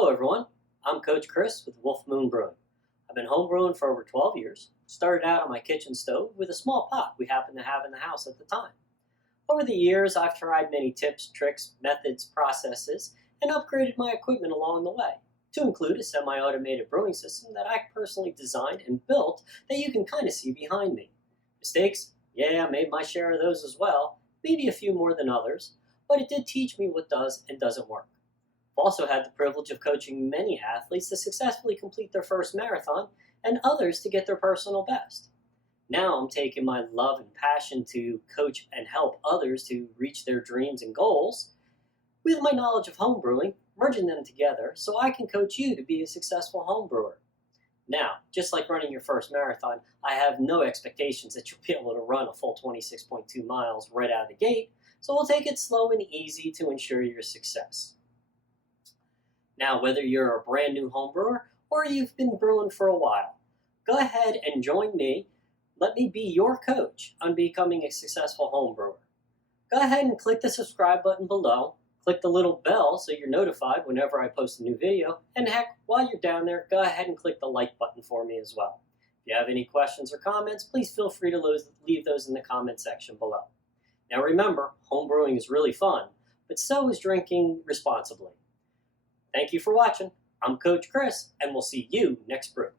Hello everyone, I'm Coach Chris with WolfMoon Brewing. I've been homebrewing for over 12 years. Started out on my kitchen stove with a small pot we happened to have in the house at the time. Over the years, I've tried many tips, tricks, methods, processes, and upgraded my equipment along the way, to include a semi-automated brewing system that I personally designed and built that you can kind of see behind me. Mistakes? Yeah, I made my share of those as well, maybe a few more than others, but it did teach me what does and doesn't work. I've also had the privilege of coaching many athletes to successfully complete their first marathon and others to get their personal best. Now I'm taking my love and passion to coach and help others to reach their dreams and goals with my knowledge of homebrewing, merging them together so I can coach you to be a successful homebrewer. Now, just like running your first marathon, I have no expectations that you'll be able to run a full 26.2 miles right out of the gate, so we'll take it slow and easy to ensure your success. Now, whether you're a brand new homebrewer or you've been brewing for a while, go ahead and join me. Let me be your coach on becoming a successful homebrewer. Go ahead and click the subscribe button below. Click the little bell so you're notified whenever I post a new video. And heck, while you're down there, go ahead and click the like button for me as well. If you have any questions or comments, please feel free to leave those in the comment section below. Now remember, homebrewing is really fun, but so is drinking responsibly. Thank you for watching. I'm Coach Chris, and we'll see you next brew.